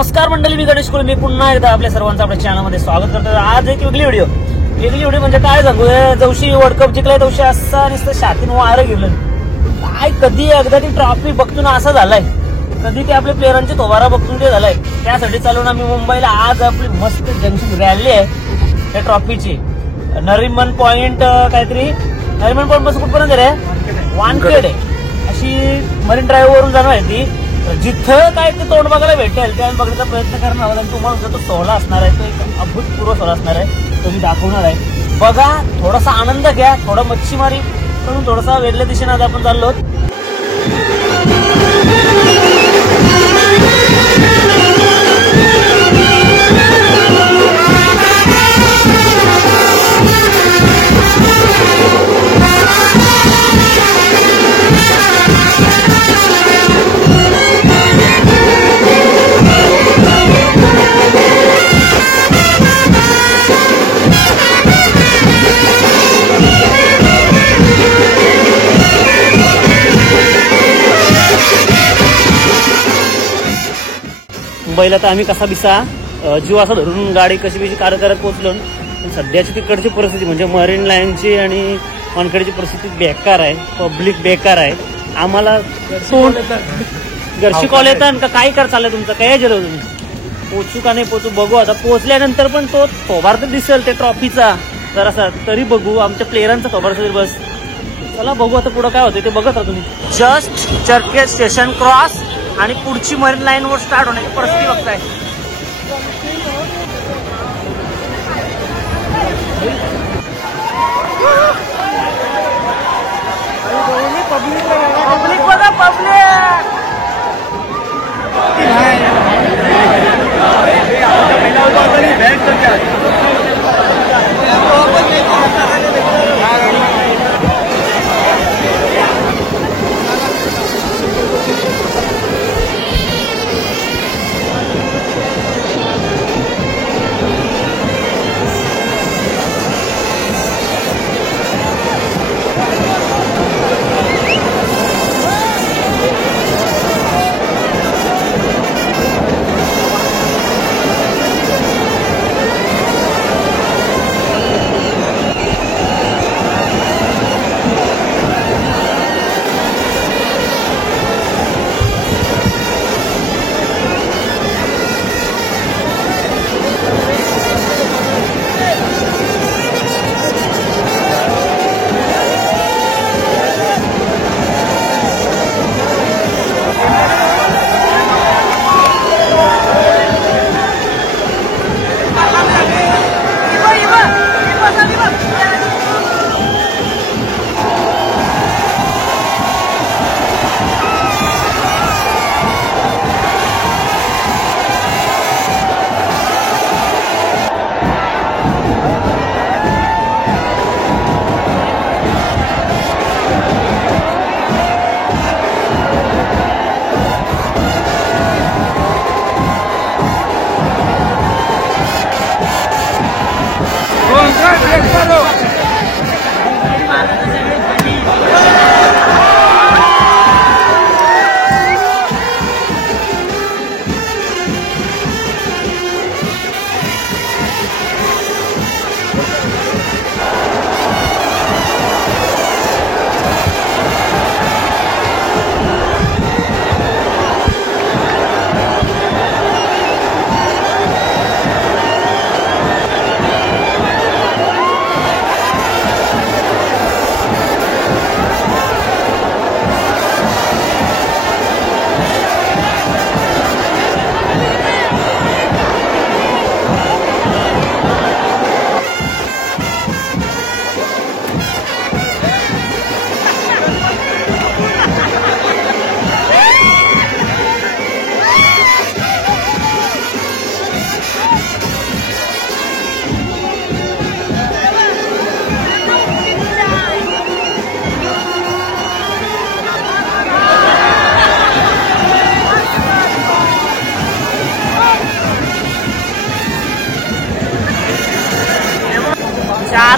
नमस्कार मंडळी, मी गणेश कुळ. मी पुन्हा एकदा आपल्या सर्वांचं आपल्या चॅनलमध्ये स्वागत करतो. आज एक वेगळी व्हिडिओ म्हणजे काय सांगू, जवशी वर्ल्ड कप जिंकलाय तवशी असा नुसतं शातीन वारं गेलं काय. कधी एकदा ती ट्रॉफी बघतो ना असं झालाय, कधी ते आपल्या प्लेयरांची तोबारा बघतून ते झालाय. त्यासाठी चालू ना मी मुंबईला. आज आपली मस्त जंक्शन रॅली आहे त्या ट्रॉफीची. नरिमन पॉइंट काहीतरी, नरिमन पॉइंट पासून कुठपर्यंत रे, वानखेड आहे अशी मरीन ड्राईव्ह वरून जाणार आहे ती. जिथं काय ते तोंड बघायला भेटेल त्या बघण्याचा प्रयत्न करणार आहोत. आणि तुम्हाला जो तो सोहळा असणार आहे तो एक अभूतपूर्व सोहळा असणार आहे, तो मी दाखवणार आहे. बघा, थोडासा आनंद घ्या, थोडं मच्छीमारी करून थोडासा वेगळ्या दिशेने आज आपण चाललो. मुंबईला तर आम्ही कसा बिसा जीव असा धरून गाडी कशी कशी कार्य करत पोहोचलो. पण सध्याची तिकडची परिस्थिती म्हणजे मरीन लाईनची आणि वानखेडची परिस्थिती बेकार आहे. पब्लिक बेकार आहे. आम्हाला घरशी कॉल येतात का काय कर चाललंय तुमचं, काय गेलं तुम्ही, पोचू का नाही पोचू बघू. आता पोहोचल्यानंतर पण तो तोबार तर दिसेल ते ट्रॉफीचा जरासा, तरी बघू. आमच्या प्लेयरांचा तोबार असेल बस. चला बघू आता पुढं काय होतं ते बघत राहा तुम्ही. जस्ट चर्चगेट स्टेशन क्रॉस आणि पुढची मरीन लाईन वर स्टार्ट होण्याची परिस्थिती बघताय. पब्लिक बघा, पब्लिक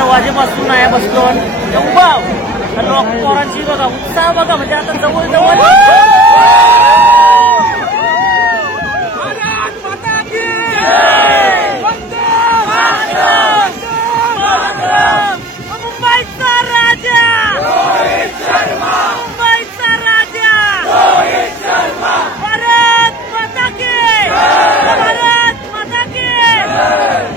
वाजेपासून आहे बसलो. लोक पोरांची बघा उत्साह बघा, म्हणजे आता जवळ जवळ मुंबईचा राजा मुंबईचा राजा भारत माता की भारत माता की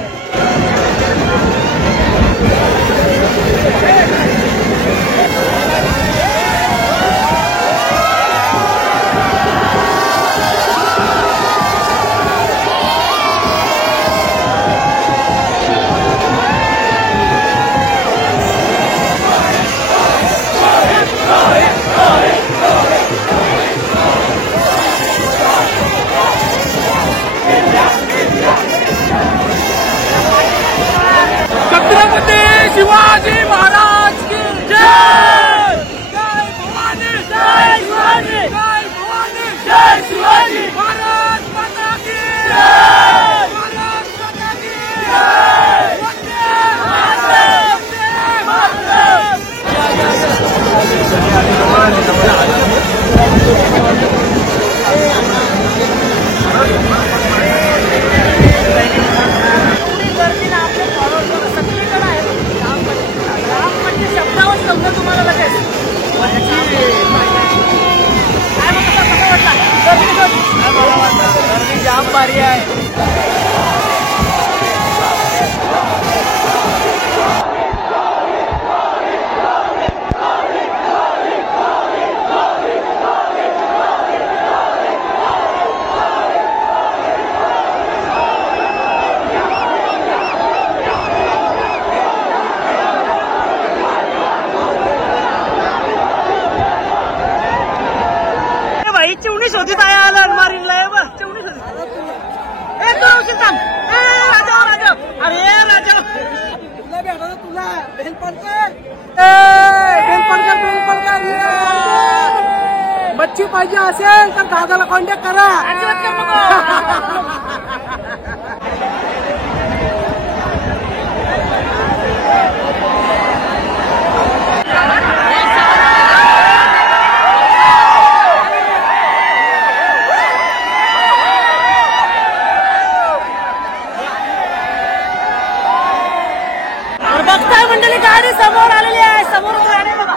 छत्रपती शिवाजी महाराज की जय जय भवानी जय शिवाजी जय भवानी जय शिवाजी भारत माता की जय भारत माता की जय वंदे मातरम शब्दावर शब्द तुम्हाला लगेच गर्दी जाम भारी आहे. चिवणी शोधित आहे आलं मारीला चिवणी शोधित राजा राजा अरे राजा तुला भेटा तुला मच्छी पाहिजे असेल तर दादाला कॉन्टॅक्ट करा. बघताय मंडळी गाडी समोर आलेली आहे. समोर गाडी बघा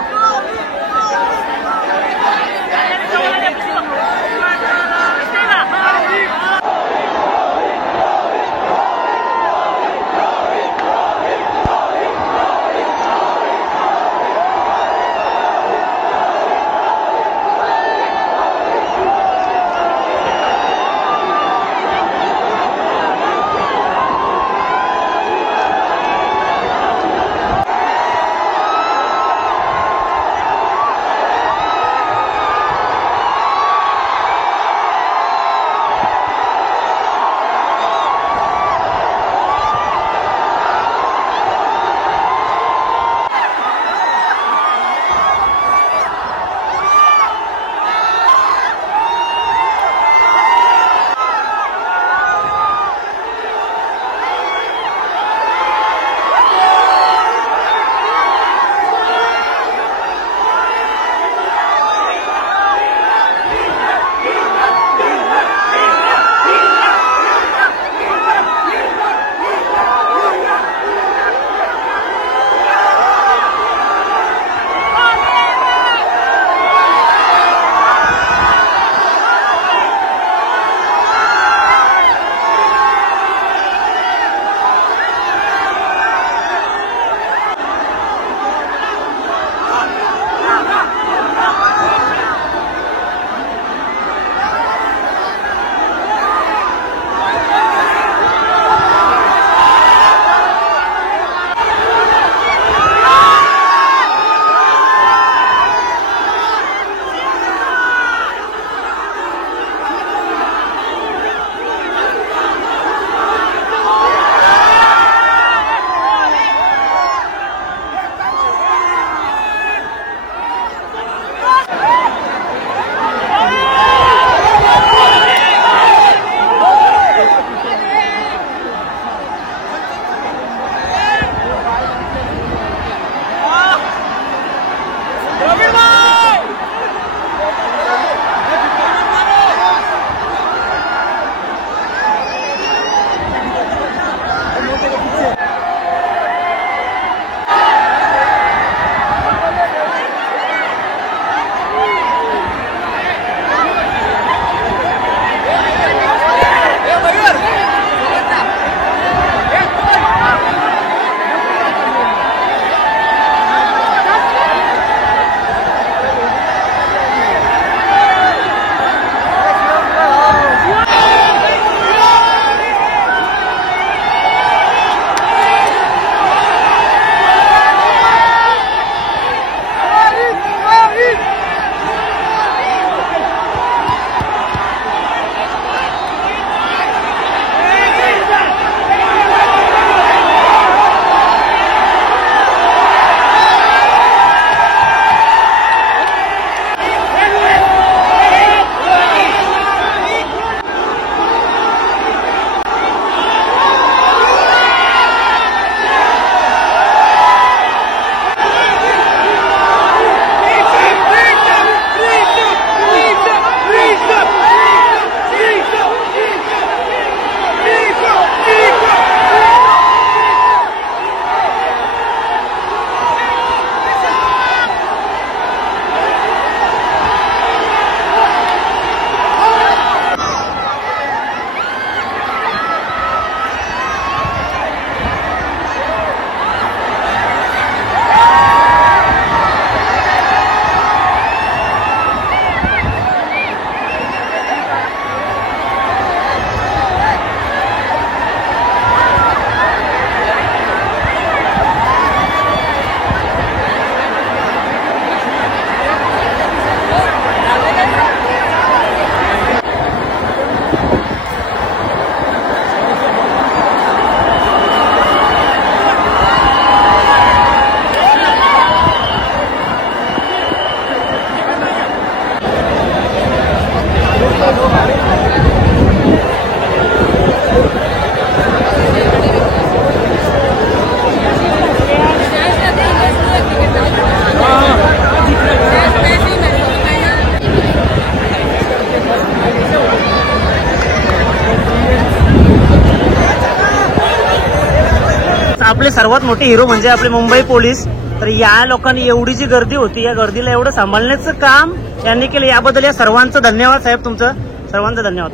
आपले सर्वात मोठे हिरो म्हणजे आपले मुंबई पोलीस. तर या लोकांनी एवढी जी गर्दी होती, या गर्दीला एवढं सांभाळण्याचं काम यांनी केलं. याबद्दल या सर्वांचं धन्यवाद साहेब, तुमचं सर्वांचं धन्यवाद.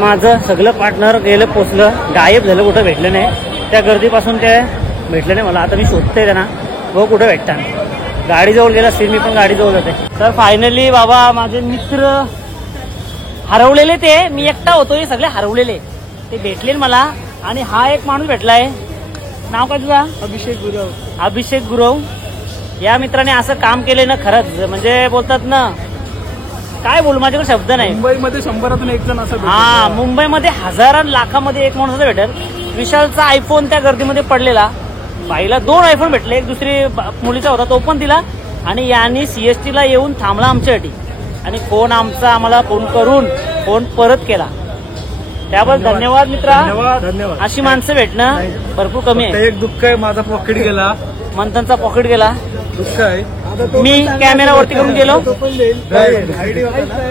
माझं सगळं पार्टनर गेलं पोचलं, गायब झालं, कुठं भेटलं नाही. त्या गर्दीपासून ते भेटलं नाही मला. आता मी शोधते त्यांना, भाऊ कुठं भेटतात. गाडीजवळ गेला असतील, मी पण गाडीजवळ जाते. तर फायनली बाबा माझे मित्र हरवलेले, ते मी एकटा होतो, हे सगळे हरवलेले ते भेटले मला. आणि हा एक माणूस भेटलाय, नाव काय तुझा? अभिषेक गुरव. अभिषेक गुरव. या मित्राने असं काम केले ना, खरंच म्हणजे बोलतात ना, काय बोलू, माझ्याकडे शब्द नाही. मुंबईमध्ये 100 एक जण असं हा, मुंबईमध्ये हजारां लाखामध्ये एक माणूस भेटेल. विशालचा आयफोन त्या गर्दीमध्ये पडलेला, बाईला 2 आयफोन भेटले, एक दुसरी मुलीचा होता तो पण दिला. आणि यांनी CST ला येऊन थांबला आमच्यासाठी, आणि फोन आम्हाला फोन करून फोन परत केला. त्याबद्दल धन्यवाद मित्रा. धन्यवाद. अशी माणसं भेटणं भरपूर कमी आहे. एक दुःख आहे, माझा पॉकेट गेला. मंथनचा पॉकेट गेला. दुःख आहे. मी कॅमेरावरती करून गेलो.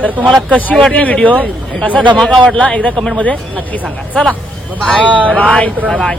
तर तुम्हाला कशी वाटली व्हिडिओ, कसा धमाका वाटला, एकदा कमेंट मध्ये नक्की सांगा. चला बाय बाय बाय.